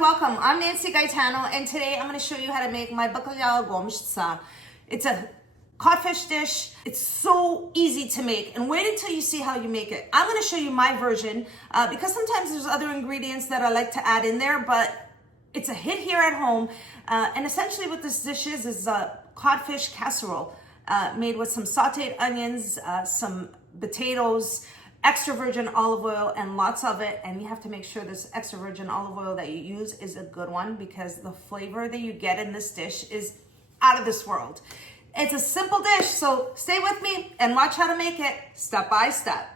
Welcome, I'm Nancy Gaetano, and today I'm going to show you how to make my Bacalhau Gomes. It's a codfish dish. It's so easy to make, and wait until you see how you make it. I'm going to show you my version because sometimes there's other ingredients that I like to add in there, but it's a hit here at home. And essentially what this dish is a codfish casserole made with some sauteed onions, some potatoes, extra virgin olive oil, and lots of it. And you have to make sure this extra virgin olive oil that you use is a good one, because the flavor that you get in this dish is out of this world. It's a simple dish, so stay with me and watch how to make it step by step.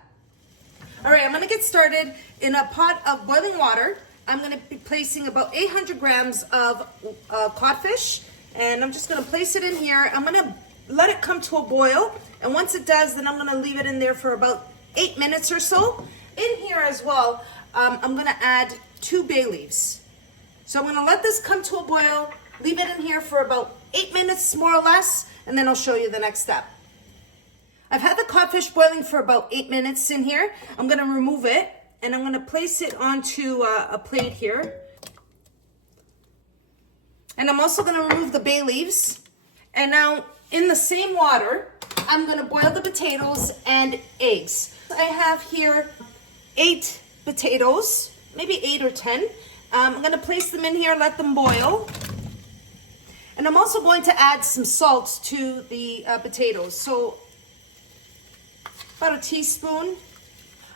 All right, I'm gonna get started. In a pot of boiling water, I'm gonna be placing about 800 grams of codfish, and I'm just gonna place it in here. I'm gonna let it come to a boil, and once it does, then I'm gonna leave it in there for about 8 minutes or so. In here as well, I'm gonna add 2 bay leaves. So I'm gonna let this come to a boil, leave it in here for about 8 minutes more or less, and then I'll show you the next step. I've had the codfish boiling for about 8 minutes in here. I'm gonna remove it, and I'm gonna place it onto a plate here. And I'm also gonna remove the bay leaves. And now in the same water, I'm gonna boil the potatoes and eggs. I have here 8 potatoes, maybe 8 or 10. I'm gonna place them in here, let them boil. And I'm also going to add some salt to the potatoes. So about a teaspoon.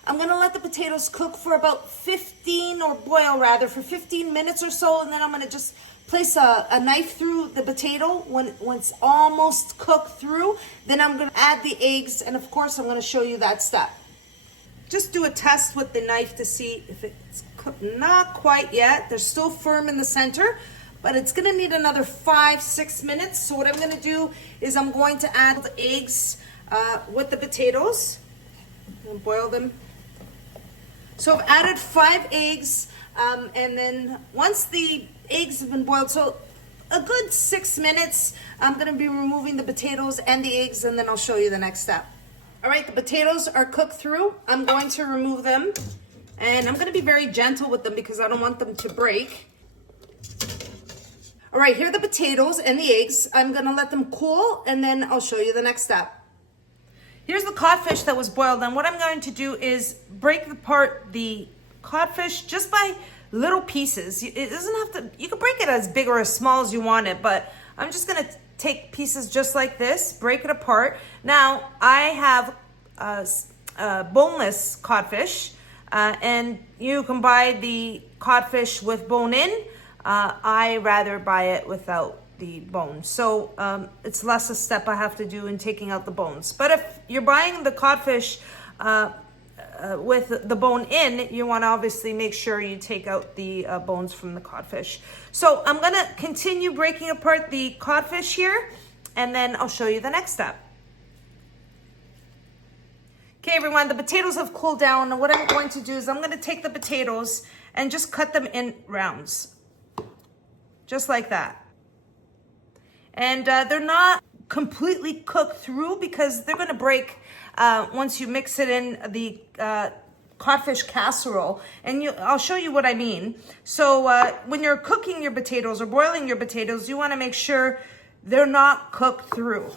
I'm gonna let the potatoes cook for about 15, or boil rather, for 15 minutes or so. And then I'm gonna just place a knife through the potato when it's almost cooked through. Then I'm gonna add the eggs, and of course I'm gonna show you that step. Just do a test with the knife to see if it's cooked. Not quite yet. They're still firm in the center, but it's gonna need another 5-6 minutes. So what I'm gonna do is I'm going to add the eggs with the potatoes and boil them. So I've added 5 eggs, and then once the eggs have been boiled, so a good 6 minutes, I'm gonna be removing the potatoes and the eggs, and then I'll show you the next step. All right, the potatoes are cooked through. I'm going to remove them, and I'm gonna be very gentle with them because I don't want them to break. All right, here are the potatoes and the eggs. I'm gonna let them cool, and then I'll show you the next step. Here's the codfish that was boiled, and what I'm going to do is break apart the codfish just by little pieces. It doesn't have to, you can break it as big or as small as you want it, but I'm just gonna take pieces just like this, break it apart. Now, I have boneless codfish, and you can buy the codfish with bone in. I rather buy it without the bone. So it's less a step I have to do in taking out the bones. But if you're buying the codfish with the bone in, you want to obviously make sure you take out the bones from the codfish. So I'm going to continue breaking apart the codfish here, and then I'll show you the next step. Okay, everyone, the potatoes have cooled down, and what I'm going to do is I'm going to take the potatoes and just cut them in rounds, just like that. And they're not completely cooked through because they're going to break once you mix it in the codfish casserole. And I'll show you what I mean. So when you're cooking your potatoes or boiling your potatoes, you want to make sure they're not cooked through.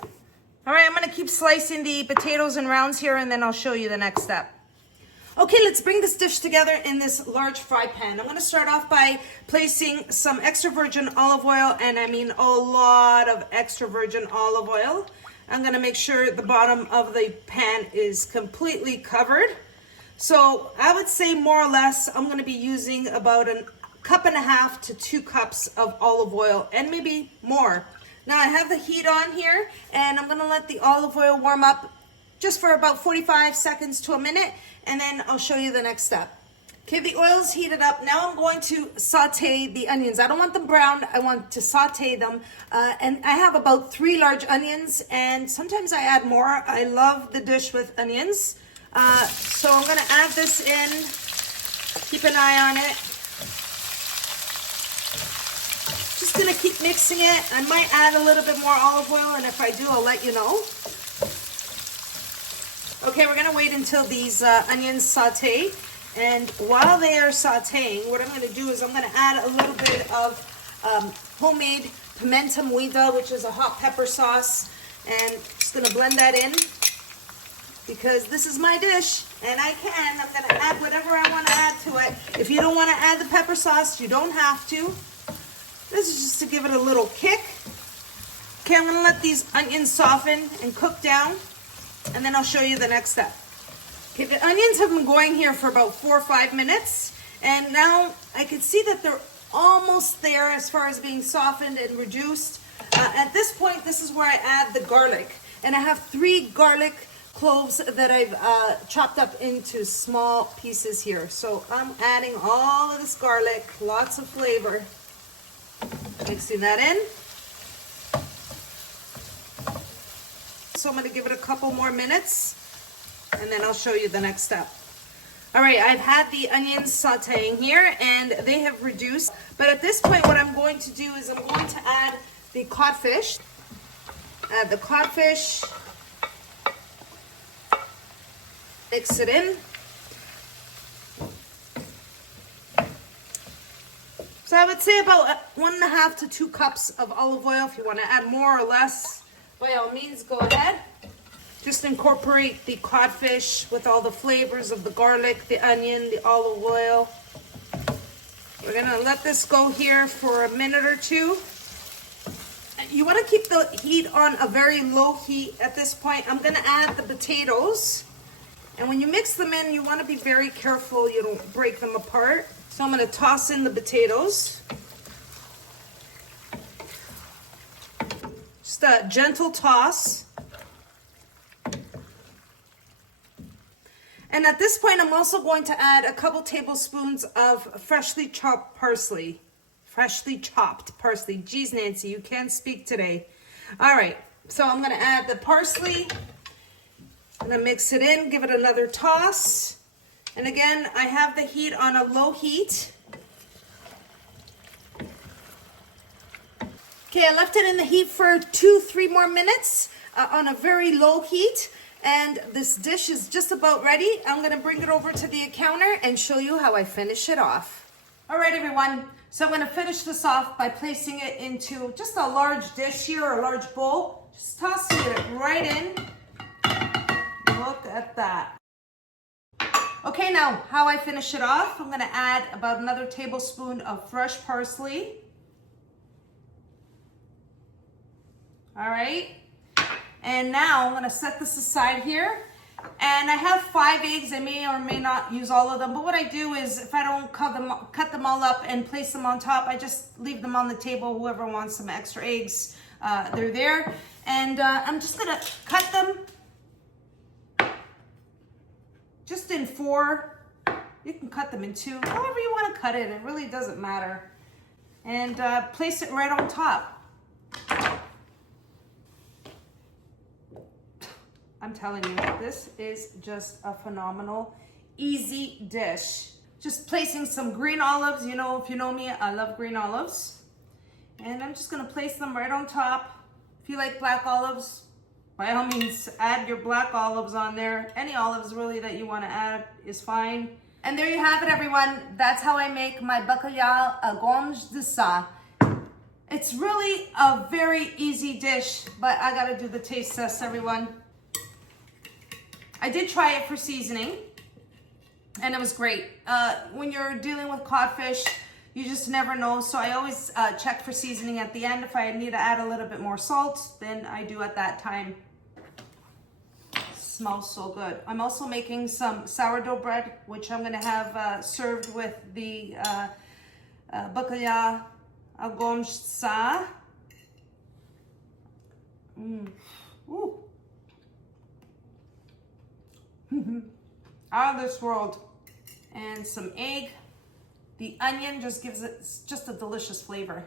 All right, I'm going to keep slicing the potatoes in rounds here, and then I'll show you the next step. Okay, let's bring this dish together in this large fry pan. I'm gonna start off by placing some extra virgin olive oil, and I mean a lot of extra virgin olive oil. I'm gonna make sure the bottom of the pan is completely covered. So I would say more or less, I'm gonna be using about 1.5 cups to 2 cups of olive oil, and maybe more. Now I have the heat on here, and I'm gonna let the olive oil warm up just for about 45 seconds to a minute, and then I'll show you the next step. Okay, the oil's heated up. Now I'm going to saute the onions. I don't want them brown, I want to saute them. And I have about 3 large onions, and sometimes I add more. I love the dish with onions. So I'm gonna add this in, keep an eye on it. Just gonna gonna keep mixing it. I might add a little bit more olive oil, and if I do, I'll let you know. Okay, we're gonna wait until these onions saute. And while they are sauteing, what I'm gonna do is I'm gonna add a little bit of homemade pimenta moída, which is a hot pepper sauce. And just gonna blend that in because this is my dish and I'm gonna add whatever I wanna add to it. If you don't wanna add the pepper sauce, you don't have to. This is just to give it a little kick. Okay, I'm gonna let these onions soften and cook down, and then I'll show you the next step. Okay, the onions have been going here for about 4 or 5 minutes, and now I can see that they're almost there as far as being softened and reduced. At this point, this is where I add the garlic, and I have 3 garlic cloves that I've chopped up into small pieces here. So I'm adding all of this garlic, lots of flavor. Mixing that in. So I'm going to give it a couple more minutes, and then I'll show you the next step. All right, I've had the onions sauteing here, and they have reduced. But at this point, what I'm going to do is I'm going to add the codfish. Add the codfish. Mix it in. So I would say about 1.5 to 2 cups of olive oil. If you want to add more or less, by all means, go ahead. Just incorporate the codfish with all the flavors of the garlic, the onion, the olive oil. We're gonna let this go here for a minute or two. You wanna keep the heat on a very low heat at this point. I'm gonna add the potatoes. And when you mix them in, you wanna be very careful you don't break them apart. So I'm gonna toss in the potatoes. Just a gentle toss. And at this point, I'm also going to add a couple tablespoons of freshly chopped parsley. Freshly chopped parsley. Geez, Nancy, you can't speak today. All right, so I'm gonna add the parsley. I'm gonna mix it in, give it another toss. And again, I have the heat on a low heat. Okay, I left it in the heat for 2-3 more minutes on a very low heat. And this dish is just about ready. I'm gonna bring it over to the counter and show you how I finish it off. All right, everyone. So I'm gonna finish this off by placing it into just a large dish here, or a large bowl. Just tossing it right in. Look at that. Okay, now how I finish it off, I'm gonna add about another tablespoon of fresh parsley. All right. And now I'm gonna set this aside here. And I have 5 eggs. I may or may not use all of them, but what I do is if I don't cut them all up and place them on top, I just leave them on the table. Whoever wants some extra eggs, they're there. And I'm just gonna cut them just in 4. You can cut them in 2, however you wanna cut it. It really doesn't matter. And place it right on top. I'm telling you, this is just a phenomenal, easy dish. Just placing some green olives. You know, if you know me, I love green olives. And I'm just gonna place them right on top. If you like black olives, by all means, add your black olives on there. Any olives really that you wanna add is fine. And there you have it, everyone. That's how I make my bacalhau à Gomes de sa. It's really a very easy dish, but I gotta do the taste test, everyone. I did try it for seasoning, and it was great. When you're dealing with codfish, you just never know. So I always check for seasoning at the end. If I need to add a little bit more salt, then I do at that time. Smells so good. I'm also making some sourdough bread, which I'm gonna have served with the bacalhau à Gomes de sa. Ooh. Out of this world. And some egg. The onion just gives it just a delicious flavor.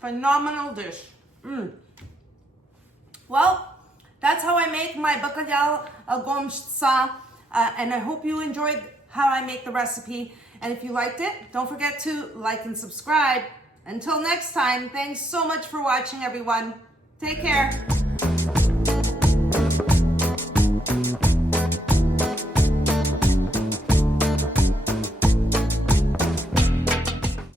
Phenomenal dish. Well, that's how I make my bacalhau à Gomes de sa, and I hope you enjoyed how I make the recipe. And if you liked it, don't forget to like and subscribe. Until next time, thanks so much for watching, everyone. Take care.